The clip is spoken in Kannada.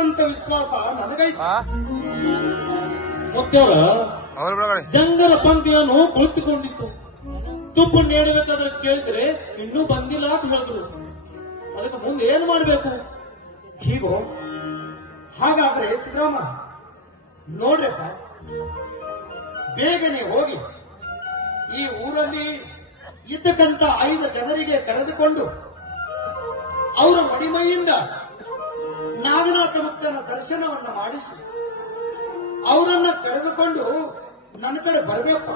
ಗೆಲ್ಲುವನಂತ ವಿಶ್ವಾಸ ನನಗೈತೆ. ಮುಖ್ಯರ ಜಂಗಲ ಪಂಕ್ತಿಯನ್ನು ಕುಳಿತುಕೊಂಡಿತ್ತು. ತುಪ್ಪ ನೀಡಬೇಕಾದ್ರೆ ಕೇಳಿದ್ರೆ ಇನ್ನೂ ಬಂದಿಲ್ಲ ಅಂತ ಹೇಳಿದ್ರು. ಅದಕ್ಕೆ ಮುಂದೆ ಏನು ಮಾಡಬೇಕು? ಹೀಗೋ ಹಾಗಾದ್ರೆ ಸಿದ್ದರಾಮ ನೋಡ್ರಪ್ಪ, ಬೇಗನೆ ಹೋಗಿ ಈ ಊರಲ್ಲಿ ಇದ್ದಕ್ಕಂತ 5 ಜನರಿಗೆ ಕರೆದುಕೊಂಡು ಅವರ ಮಡಿಮೈಯಿಂದ ನಾಗನಾಥ ಮುಕ್ತನ ದರ್ಶನವನ್ನ ಮಾಡಿಸಿ ಅವರನ್ನ ಕರೆದುಕೊಂಡು ನನ್ನ ಕಡೆ ಬರಬೇಕಪ್ಪ.